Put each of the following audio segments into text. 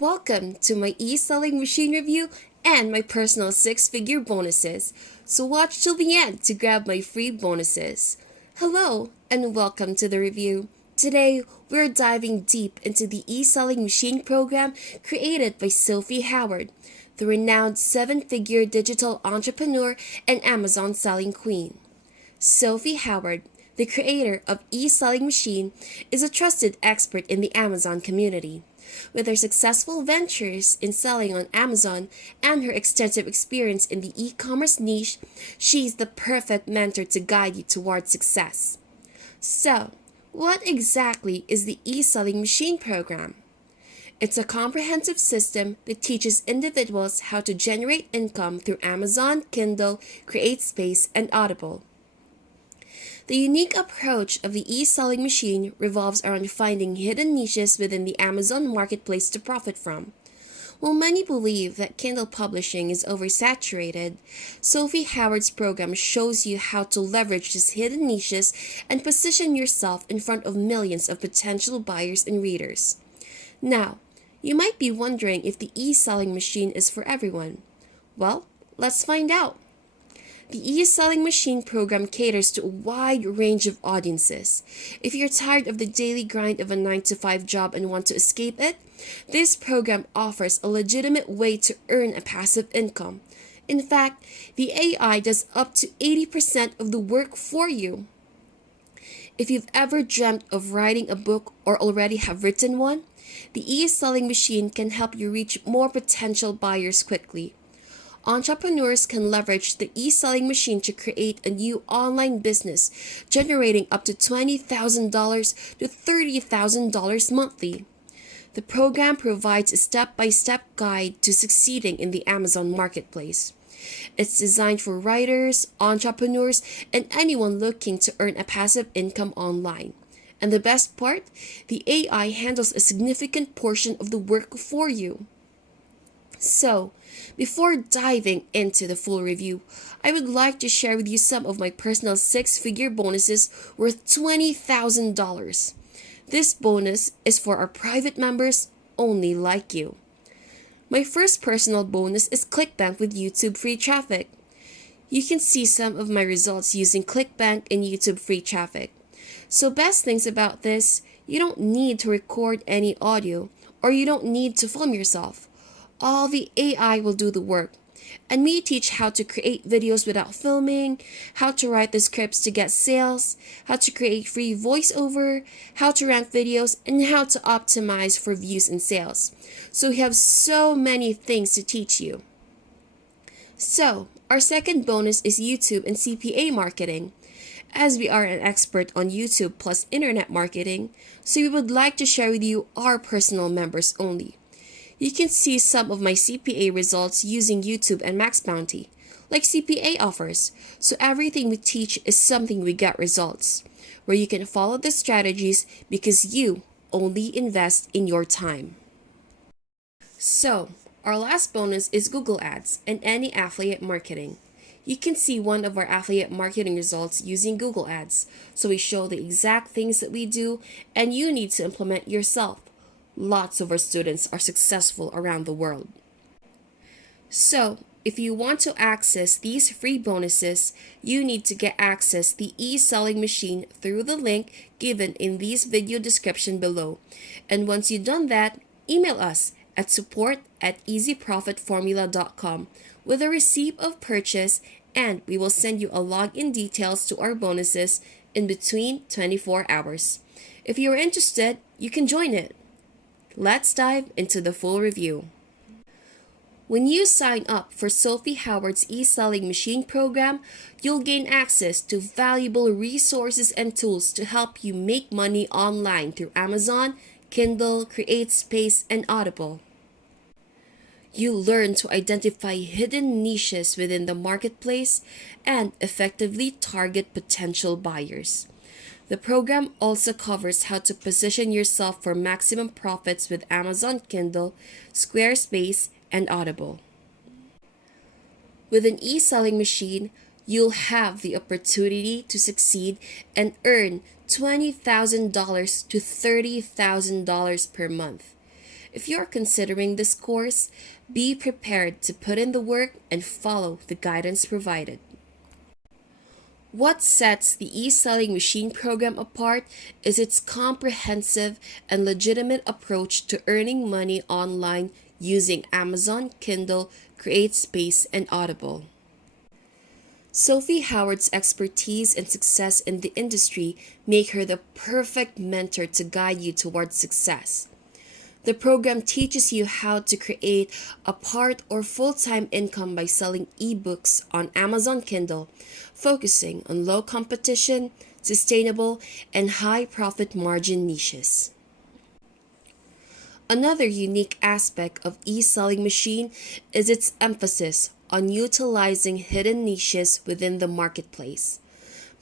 Welcome to my e-selling machine review and my personal six-figure bonuses. So watch till the end to grab my free bonuses. Hello and welcome to the review. Today, we're diving deep into the e-selling machine program created by Sophie Howard, the renowned seven-figure digital entrepreneur and Amazon selling queen. Sophie Howard, the creator of eSelling Machine, is a trusted expert in the Amazon community. With her successful ventures in selling on Amazon and her extensive experience in the e-commerce niche, she's the perfect mentor to guide you towards success. So, what exactly is the eSelling Machine program? It's a comprehensive system that teaches individuals how to generate income through Amazon, Kindle, CreateSpace, and Audible. The unique approach of the e-selling machine revolves around finding hidden niches within the Amazon marketplace to profit from. While many believe that Kindle publishing is oversaturated, Sophie Howard's program shows you how to leverage these hidden niches and position yourself in front of millions of potential buyers and readers. Now, you might be wondering if the e-selling machine is for everyone. Well, let's find out. The e-selling machine program caters to a wide range of audiences. If you're tired of the daily grind of a 9-to-5 job and want to escape it, this program offers a legitimate way to earn a passive income. In fact, the AI does up to 80% of the work for you. If you've ever dreamt of writing a book or already have written one, the e-selling machine can help you reach more potential buyers quickly. Entrepreneurs can leverage the e-selling machine to create a new online business, generating up to $20,000 to $30,000 monthly. The program provides a step-by-step guide to succeeding in the Amazon marketplace. It's designed for writers, entrepreneurs, and anyone looking to earn a passive income online. And the best part, the AI handles a significant portion of the work for you. So, before diving into the full review, I would like to share with you some of my personal six-figure bonuses worth $20,000. This bonus is for our private members only like you. My first personal bonus is ClickBank with YouTube free traffic. You can see some of my results using ClickBank and YouTube free traffic. So best things about this, you don't need to record any audio or you don't need to film yourself. All the AI will do the work, and we teach how to create videos without filming, how to write the scripts to get sales, how to create free voiceover, how to rank videos, and how to optimize for views and sales. So we have so many things to teach you. So, our second bonus is YouTube and CPA marketing. As we are an expert on YouTube plus internet marketing, so we would like to share with you our personal members only. You can see some of my CPA results using YouTube and Max Bounty, like CPA offers, so everything we teach is something we get results, where you can follow the strategies because you only invest in your time. So, our last bonus is Google Ads and any affiliate marketing. You can see one of our affiliate marketing results using Google Ads, so we show the exact things that we do and you need to implement yourself. Lots of our students are successful around the world. So, if you want to access these free bonuses, you need to get access the e-selling machine through the link given in this video description below. And once you've done that, email us at support@easyprofitformula.com with a receipt of purchase, and we will send you a login details to our bonuses in between 24 hours. If you are interested, you can join it. Let's dive into the full review. When you sign up for Sophie Howard's e-selling machine program, you'll gain access to valuable resources and tools to help you make money online through Amazon, Kindle, CreateSpace, and Audible. You'll learn to identify hidden niches within the marketplace and effectively target potential buyers. The program also covers how to position yourself for maximum profits with Amazon Kindle, Squarespace, and Audible. With an e-selling machine, you'll have the opportunity to succeed and earn $20,000 to $30,000 per month. If you're considering this course, be prepared to put in the work and follow the guidance provided. What sets the eSelling Machine program apart is its comprehensive and legitimate approach to earning money online using Amazon, Kindle, CreateSpace, and Audible. Sophie Howard's expertise and success in the industry make her the perfect mentor to guide you towards success. The program teaches you how to create a part or full-time income by selling eBooks on Amazon Kindle, focusing on low competition, sustainable, and high profit margin niches. Another unique aspect of eSelling Machine is its emphasis on utilizing hidden niches within the marketplace.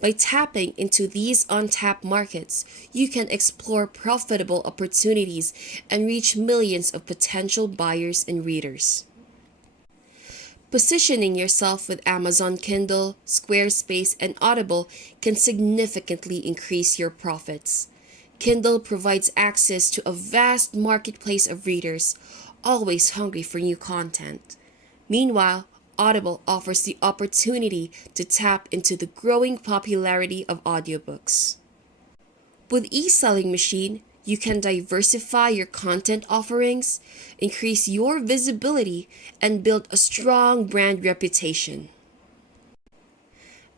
By tapping into these untapped markets, you can explore profitable opportunities and reach millions of potential buyers and readers. Positioning yourself with Amazon Kindle, Squarespace, and Audible can significantly increase your profits. Kindle provides access to a vast marketplace of readers, always hungry for new content. Meanwhile, Audible offers the opportunity to tap into the growing popularity of audiobooks. With eSelling Machine, you can diversify your content offerings, increase your visibility, and build a strong brand reputation.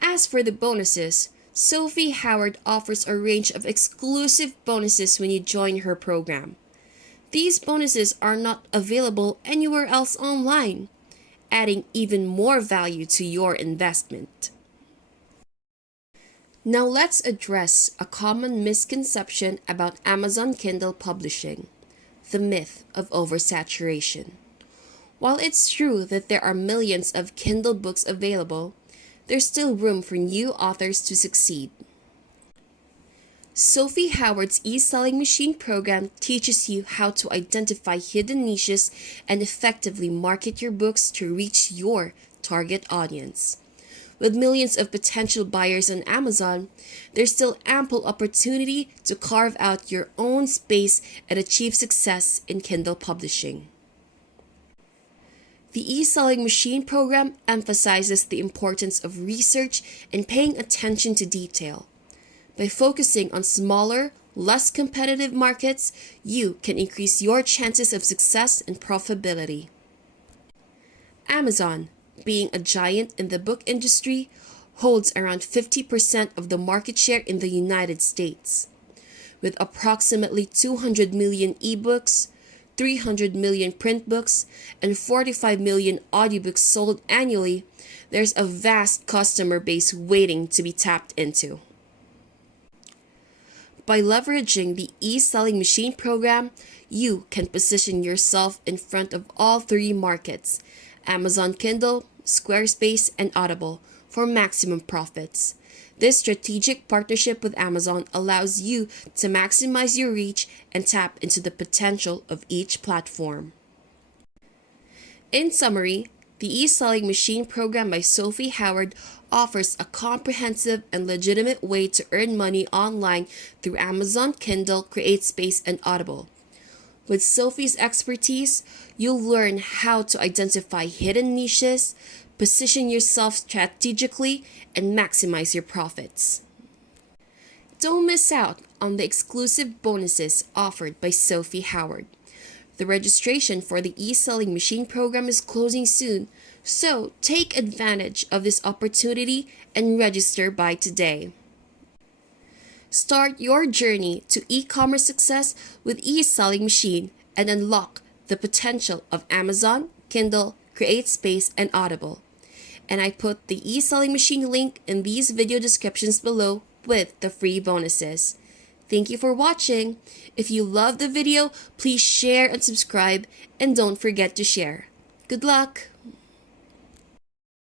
As for the bonuses, Sophie Howard offers a range of exclusive bonuses when you join her program. These bonuses are not available anywhere else online, adding even more value to your investment. Now let's address a common misconception about Amazon Kindle publishing, the myth of oversaturation. While it's true that there are millions of Kindle books available, there's still room for new authors to succeed. Sophie Howard's eSelling Machine program teaches you how to identify hidden niches and effectively market your books to reach your target audience. With millions of potential buyers on Amazon, there's still ample opportunity to carve out your own space and achieve success in Kindle publishing. The eSelling Machine program emphasizes the importance of research and paying attention to detail. By focusing on smaller, less competitive markets, you can increase your chances of success and profitability. Amazon, being a giant in the book industry, holds around 50% of the market share in the United States. With approximately 200 million eBooks, 300 million print books, and 45 million audiobooks sold annually, there's a vast customer base waiting to be tapped into. By leveraging the eSelling Machine program, you can position yourself in front of all three markets, Amazon Kindle, Squarespace, and Audible, for maximum profits. This strategic partnership with Amazon allows you to maximize your reach and tap into the potential of each platform. In summary, the eSelling Machine program by Sophie Howard offers a comprehensive and legitimate way to earn money online through Amazon Kindle, CreateSpace, and Audible. With Sophie's expertise, you'll learn how to identify hidden niches, position yourself strategically, and maximize your profits. Don't miss out on the exclusive bonuses offered by Sophie Howard. The registration for the eSelling Machine program is closing soon, so take advantage of this opportunity and register by today. Start your journey to e-commerce success with eSelling Machine and unlock the potential of Amazon, Kindle, CreateSpace, and Audible. And I put the eSelling Machine link in these video descriptions below with the free bonuses. Thank you for watching. If you loved the video, please share and subscribe, and don't forget to share. Good luck!